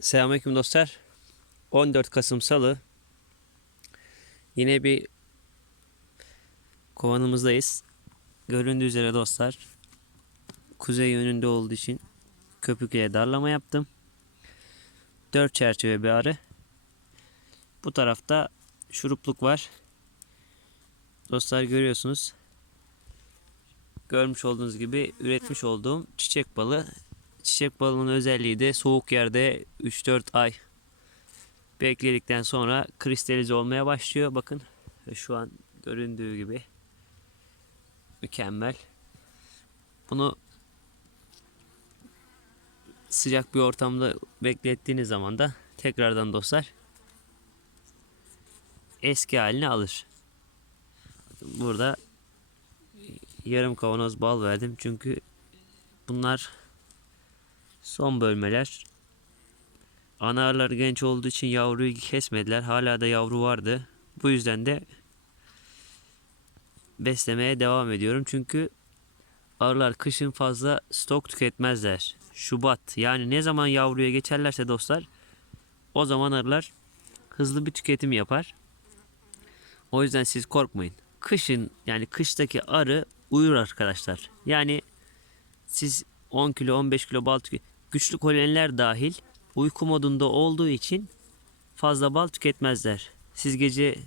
Selamünaleyküm dostlar. 14 Kasım Salı. Yine bir kovanımızdayız. Göründüğü üzere dostlar. Kuzey yönünde olduğu için köpükle darlama yaptım. 4 çerçeve bir arı. Bu tarafta şurupluk var. Dostlar görüyorsunuz. Görmüş olduğunuz gibi üretmiş olduğum çiçek balı çiçek balının özelliği de soğuk yerde 3-4 ay bekledikten sonra kristalize olmaya başlıyor. Bakın şu an göründüğü gibi mükemmel. Bunu sıcak bir ortamda beklettiğiniz zaman da tekrardan dostlar eski haline alır. Burada yarım kavanoz bal verdim çünkü bunlar Son bölmeler. Ana arılar genç olduğu için yavruyu kesmediler. Hala da yavru vardı. Bu yüzden de beslemeye devam ediyorum. Çünkü arılar kışın fazla stok tüketmezler. Şubat yani ne zaman yavruya geçerlerse dostlar o zaman arılar hızlı bir tüketim yapar. O yüzden siz korkmayın. Kışın yani kıştaki arı uyur arkadaşlar. Yani siz 10 kilo 15 kilo bal tüket güçlü koloniler dahil uyku modunda olduğu için fazla bal tüketmezler. Siz gece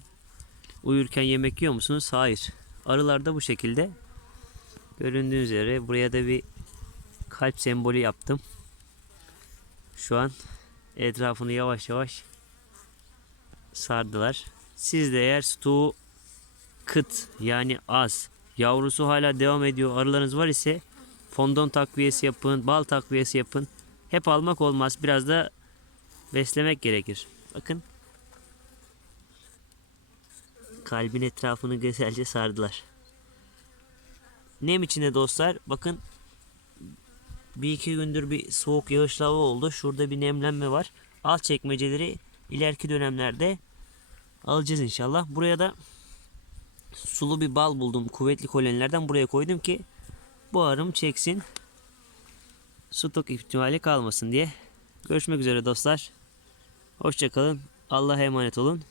uyurken yemek yiyor musunuz? Hayır. Arılar da bu şekilde. Göründüğü üzere buraya da bir kalp sembolü yaptım. Şu an etrafını yavaş yavaş sardılar. Siz de eğer stoğu kıt yani az yavrusu hala devam ediyor arılarınız var ise fondon takviyesi yapın, bal takviyesi yapın. Hep almak olmaz. Biraz da beslemek gerekir. Bakın. Kalbin etrafını güzelce sardılar. Nem içinde dostlar. Bakın. Bir iki gündür bir soğuk yağışlı hava oldu. Şurada bir nemlenme var. Alt çekmeceleri ileriki dönemlerde alacağız inşallah. Buraya da sulu bir bal buldum. Kuvvetli kolonilerden buraya koydum ki bu arım çeksin. Stok ihtimali kalmasın diye. Görüşmek üzere dostlar. Hoşçakalın. Allah'a emanet olun.